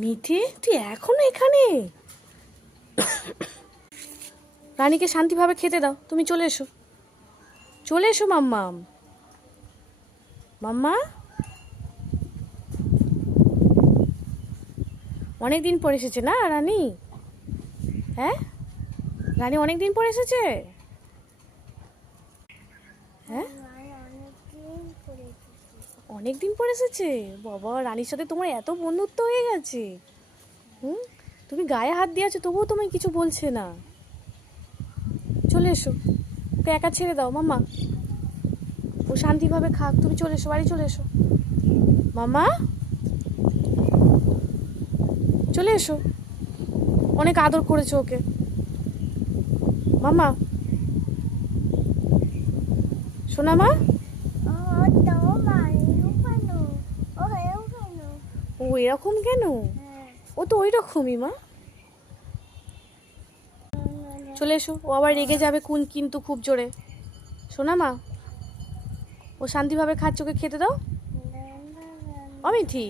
মিঠি, তুই এখনো এখানে? রানীকে শান্তিভাবে খেতে দাও। তুমি চলে এসো, চলে এসো মাম্মাম। মাম্মা, অনেক দিন পর এসেছে না রানী? হ্যাঁ, রানী অনেক দিন পর এসেছে। হ্যাঁ, অনেক দিন পর এসেছে। বাবা, রানীর সাথে তোমার এত বন্ধুত্ব হয়ে গেছে। হুম, তুমি গায়ে হাত দিয়েছো তবুও তোমায় কিছু বলছে না। চলে এসো, ওকে একা ছেড়ে দাও মাম্মা, ও শান্তিভাবে খাক। তুমি চলে এসো, বাড়ি চলে এসো মাম্মা, চলে এসো। অনেক আদর করেছো ওকে মাম্মা। শোনা মা, ও এরকম কেন? ও তো ওই রকমই মা। চলে এসো, ও আবার রেগে যাবে কিন্তু খুব জোরে। শোনা মা, ও শান্তিভাবে খাচ্ছে, ওকে খেতে দাও। অমিঠি।